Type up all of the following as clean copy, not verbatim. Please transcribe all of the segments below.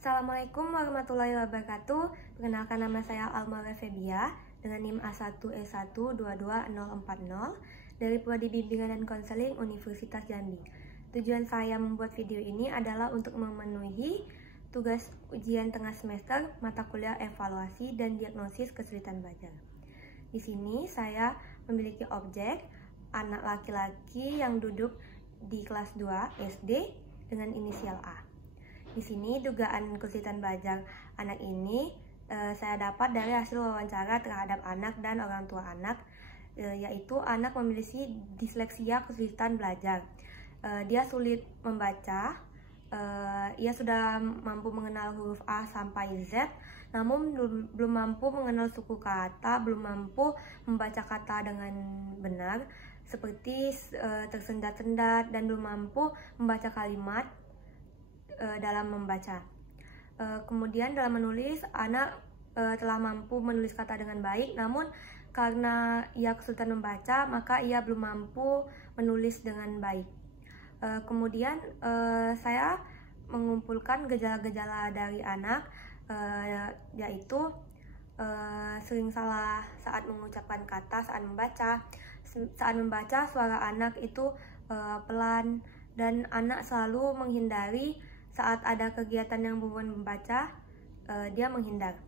Assalamualaikum warahmatullahi wabarakatuh. Perkenalkan, nama saya Almara Febia dengan NIM A1E1222040 dari Prodi Bimbingan dan Konseling Universitas Jambi. Tujuan saya membuat video ini adalah untuk memenuhi tugas ujian tengah semester mata kuliah evaluasi dan diagnosis kesulitan belajar. Di sini saya memiliki objek anak laki-laki yang duduk di kelas 2 SD dengan inisial A. Di sini dugaan kesulitan belajar anak ini saya dapat dari hasil wawancara terhadap anak dan orang tua anak, yaitu anak memiliki disleksia kesulitan belajar. Dia sulit membaca, ia sudah mampu mengenal huruf A sampai Z, namun belum mampu mengenal suku kata, belum mampu membaca kata dengan benar, seperti tersendat-sendat, dan belum mampu membaca kalimat dalam membaca. Kemudian dalam menulis, anak telah mampu menulis kata dengan baik, namun karena ia kesulitan membaca, maka ia belum mampu menulis dengan baik. Kemudian saya mengumpulkan gejala-gejala dari anak, yaitu sering salah saat mengucapkan kata saat membaca. Saat membaca, suara anak itu pelan, dan anak selalu menghindari saat ada kegiatan yang berhubungan membaca, dia menghindar.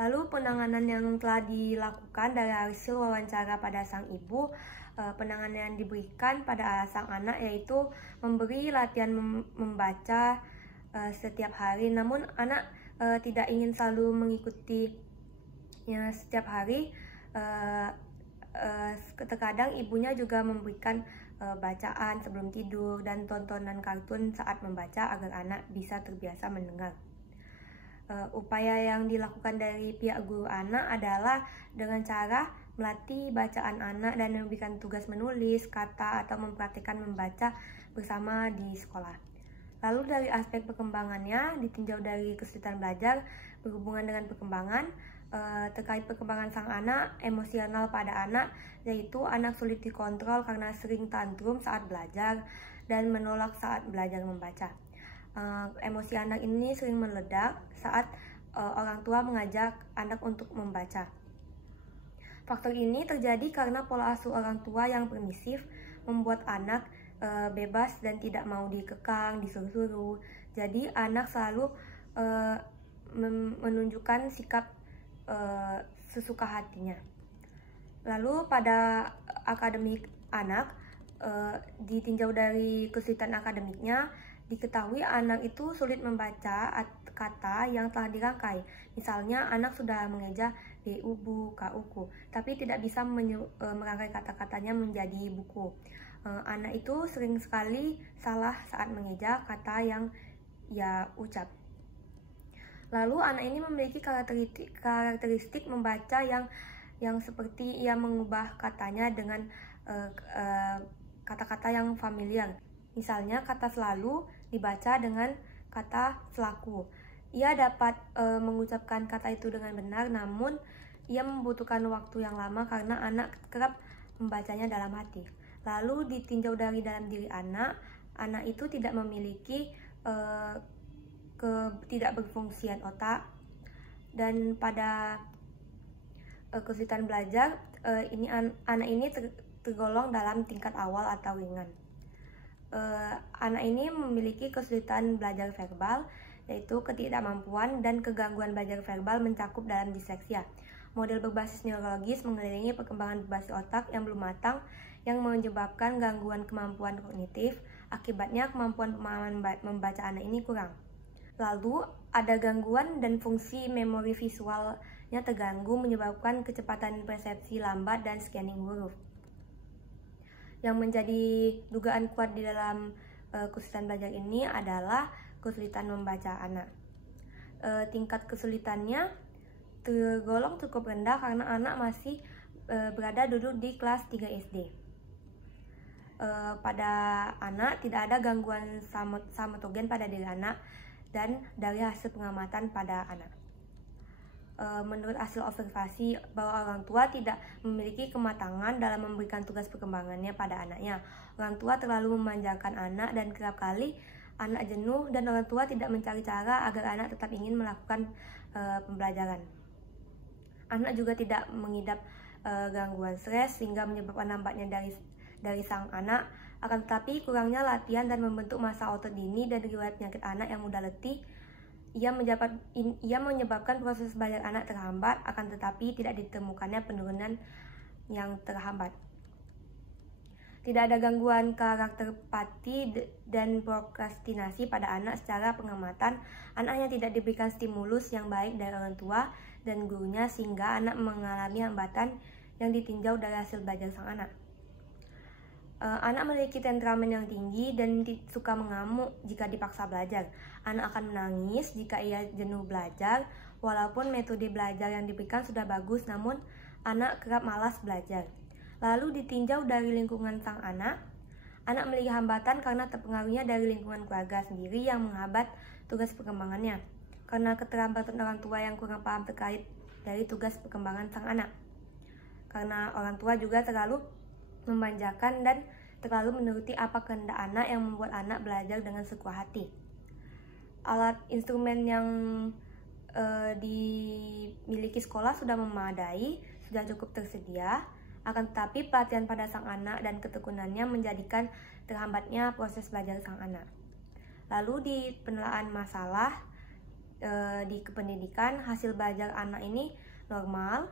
Lalu penanganan yang telah dilakukan dari hasil wawancara pada sang ibu, penanganan yang diberikan pada sang anak yaitu memberi latihan membaca setiap hari. Namun anak tidak ingin selalu mengikutinya setiap hari. Terkadang ibunya juga memberikan bacaan sebelum tidur dan tontonan kartun saat membaca agar anak bisa terbiasa mendengar. Upaya yang dilakukan dari pihak guru anak adalah dengan cara melatih bacaan anak dan memberikan tugas menulis kata atau mempraktikkan membaca bersama di sekolah. Lalu dari aspek perkembangannya, ditinjau dari kesulitan belajar berhubungan dengan perkembangan, terkait perkembangan sang anak, emosional pada anak, yaitu anak sulit dikontrol karena sering tantrum saat belajar dan menolak saat belajar membaca. Emosi anak ini sering meledak saat orang tua mengajak anak untuk membaca. Faktor ini terjadi karena pola asuh orang tua yang permisif membuat anak bebas dan tidak mau dikekang, disuruh-suruh. Jadi anak selalu menunjukkan sikap sesuka hatinya. Lalu pada akademik anak, ditinjau dari kesulitan akademiknya, diketahui anak itu sulit membaca kata yang telah dirangkai. Misalnya anak sudah mengeja b, u, bu, k, u, ku, tapi tidak bisa merangkai kata-katanya menjadi buku. Anak itu sering sekali salah saat mengeja kata yang ia ucap. Lalu anak ini memiliki karakteristik membaca yang seperti ia mengubah katanya dengan kata-kata yang familiar. Misalnya kata selalu dibaca dengan kata selaku. Ia dapat mengucapkan kata itu dengan benar, namun ia membutuhkan waktu yang lama karena anak kerap membacanya dalam hati. Lalu ditinjau dari dalam diri anak itu tidak memiliki tidak berfungsian otak, dan pada kesulitan belajar anak ini tergolong dalam tingkat awal atau ringan. Anak ini memiliki kesulitan belajar verbal, yaitu ketidakmampuan dan kegangguan belajar verbal mencakup dalam disleksia. Model berbasis neurologis mengelilingi perkembangan berbasis otak yang belum matang yang menyebabkan gangguan kemampuan kognitif. Akibatnya kemampuan pemahaman membaca anak ini kurang. Lalu ada gangguan dan fungsi memori visualnya terganggu menyebabkan kecepatan persepsi lambat dan scanning huruf. Yang menjadi dugaan kuat di dalam kesulitan belajar ini adalah kesulitan membaca anak. Tingkat kesulitannya tergolong cukup rendah karena anak masih berada duduk di kelas 3 SD. Pada anak tidak ada gangguan somatogen pada diri anak dan dari hasil pengamatan pada anak. Menurut hasil observasi bahwa orang tua tidak memiliki kematangan dalam memberikan tugas perkembangannya pada anaknya. Orang tua terlalu memanjakan anak dan kerap kali anak jenuh dan orang tua tidak mencari cara agar anak tetap ingin melakukan pembelajaran. Anak juga tidak mengidap gangguan stres sehingga menyebabkan lambatnya dari sang anak. Akan tetapi kurangnya latihan dan membentuk masa otot dini dan riwayat penyakit anak yang mudah letih ia menyebabkan proses belajar anak terhambat, akan tetapi tidak ditemukannya penurunan yang terhambat. Tidak ada gangguan karakter pati dan prokrastinasi pada anak. Secara pengamatan, anaknya tidak diberikan stimulus yang baik dari orang tua dan gurunya sehingga anak mengalami hambatan yang ditinjau dari hasil belajar sang anak. Anak memiliki temperamen yang tinggi dan suka mengamuk jika dipaksa belajar. Anak akan menangis jika ia jenuh belajar, walaupun metode belajar yang diberikan sudah bagus, namun anak kerap malas belajar. Lalu ditinjau dari lingkungan sang anak memiliki hambatan karena terpengaruhnya dari lingkungan keluarga sendiri yang menghambat tugas perkembangannya, karena keterlambatan orang tua yang kurang paham terkait dari tugas perkembangan sang anak. Karena orang tua juga terlalu memanjakan dan terlalu menuruti apa kehendak anak yang membuat anak belajar dengan sekuat hati. Alat instrumen yang dimiliki sekolah sudah memadai, sudah cukup tersedia, akan tetapi pelatihan pada sang anak dan ketekunannya menjadikan terhambatnya proses belajar sang anak. Lalu di penilaian masalah di kependidikan, hasil belajar anak ini normal,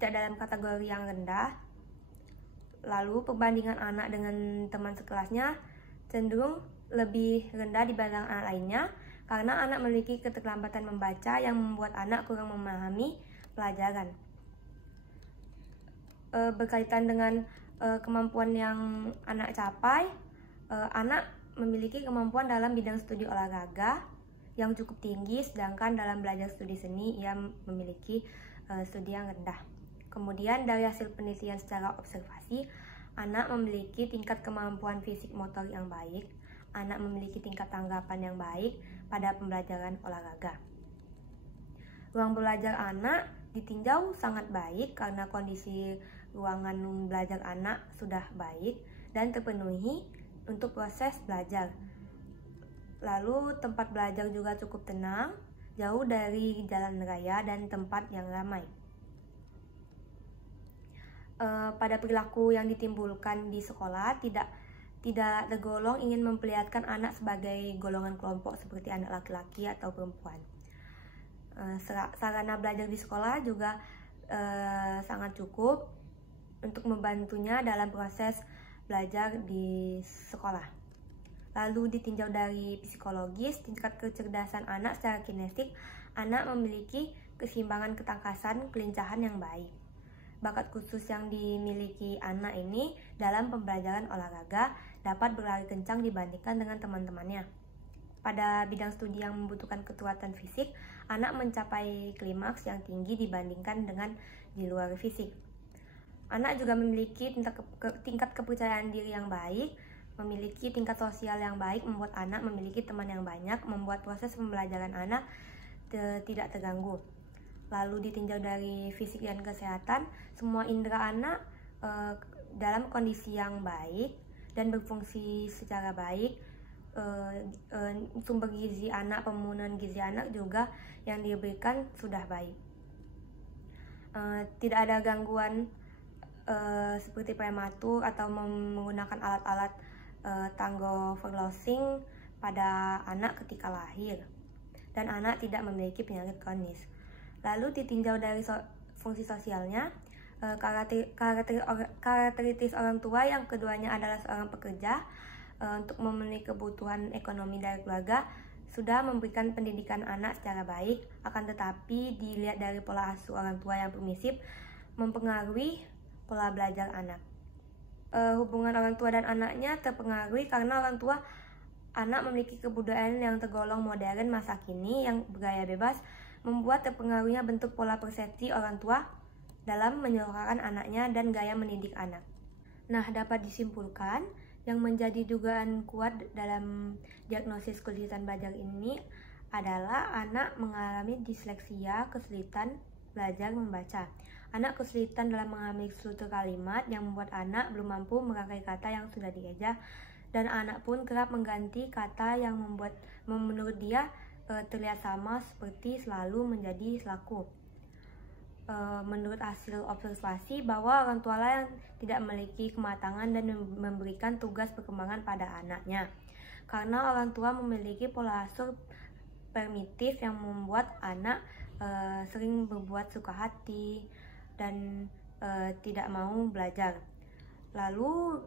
tidak dalam kategori yang rendah. Lalu perbandingan anak dengan teman sekelasnya cenderung lebih rendah dibanding anak lainnya karena anak memiliki keterlambatan membaca yang membuat anak kurang memahami pelajaran. Berkaitan dengan kemampuan yang anak capai, anak memiliki kemampuan dalam bidang studi olahraga yang cukup tinggi, sedangkan dalam belajar studi seni ia memiliki studi yang rendah. Kemudian dari hasil penelitian secara observasi, anak memiliki tingkat kemampuan fisik motor yang baik, anak memiliki tingkat tanggapan yang baik pada pembelajaran olahraga. Ruang belajar anak ditinjau sangat baik karena kondisi ruangan belajar anak sudah baik dan terpenuhi untuk proses belajar. Lalu tempat belajar juga cukup tenang, jauh dari jalan raya dan tempat yang ramai. Pada perilaku yang ditimbulkan di sekolah tidak tergolong ingin memperlihatkan anak sebagai golongan kelompok seperti anak laki-laki atau perempuan. Sarana belajar di sekolah juga sangat cukup untuk membantunya dalam proses belajar di sekolah. Lalu ditinjau dari psikologis, tingkat kecerdasan anak secara kinestik, anak memiliki keseimbangan ketangkasan, kelincahan yang baik. Bakat khusus yang dimiliki anak ini dalam pembelajaran olahraga dapat berlari kencang dibandingkan dengan teman-temannya. Pada bidang studi yang membutuhkan kekuatan fisik, anak mencapai klimaks yang tinggi dibandingkan dengan di luar fisik. Anak juga memiliki tingkat kepercayaan diri yang baik, memiliki tingkat sosial yang baik, membuat anak memiliki teman yang banyak, membuat proses pembelajaran anak tidak terganggu. Lalu ditinjau dari fisik dan kesehatan, semua indera anak dalam kondisi yang baik dan berfungsi secara baik. Sumber gizi anak, pemenuhan gizi anak juga yang diberikan sudah baik. Tidak ada gangguan seperti prematur atau menggunakan alat-alat tanggo overloading pada anak ketika lahir, dan anak tidak memiliki penyakit kronis. Lalu ditinjau dari fungsi sosialnya, karakteristik orang tua yang keduanya adalah seorang pekerja untuk memenuhi kebutuhan ekonomi dari keluarga sudah memberikan pendidikan anak secara baik. Akan tetapi dilihat dari pola asuh orang tua yang permisif mempengaruhi pola belajar anak. Hubungan orang tua dan anaknya terpengaruhi karena orang tua anak memiliki kebudayaan yang tergolong modern masa kini yang bergaya bebas, membuat terpengaruhnya bentuk pola persepsi orang tua dalam menyekolahkan anaknya dan gaya mendidik anak. Nah, dapat disimpulkan yang menjadi dugaan kuat dalam diagnosis kesulitan belajar ini adalah anak mengalami disleksia, kesulitan belajar membaca. Anak kesulitan dalam mengambil struktur kalimat yang membuat anak belum mampu merangkai kata yang sudah dieja dan anak pun kerap mengganti kata yang menurut dia terlihat sama seperti selalu menjadi selaku. Menurut hasil observasi bahwa orang tua yang tidak memiliki kematangan dan memberikan tugas perkembangan pada anaknya, karena orang tua memiliki pola asuh primitif yang membuat anak sering berbuat suka hati dan tidak mau belajar. Lalu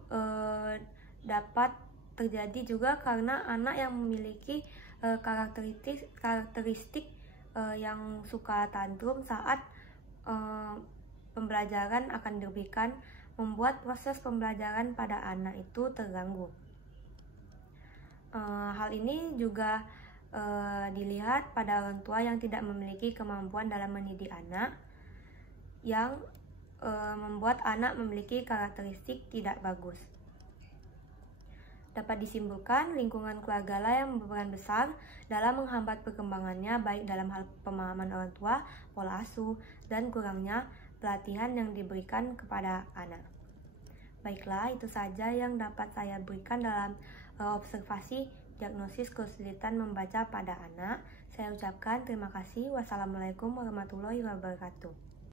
dapat terjadi juga karena anak yang memiliki karakteristik yang suka tantrum saat pembelajaran akan diberikan, membuat proses pembelajaran pada anak itu terganggu. Hal ini juga dilihat pada orang tua yang tidak memiliki kemampuan dalam mendidik anak, yang membuat anak memiliki karakteristik tidak bagus. Dapat disimpulkan, lingkungan keluarga lah yang berperan besar dalam menghambat perkembangannya, baik dalam hal pemahaman orang tua, pola asuh, dan kurangnya pelatihan yang diberikan kepada anak. Baiklah, itu saja yang dapat saya berikan dalam observasi diagnosis kesulitan membaca pada anak. Saya ucapkan terima kasih. Wassalamualaikum warahmatullahi wabarakatuh.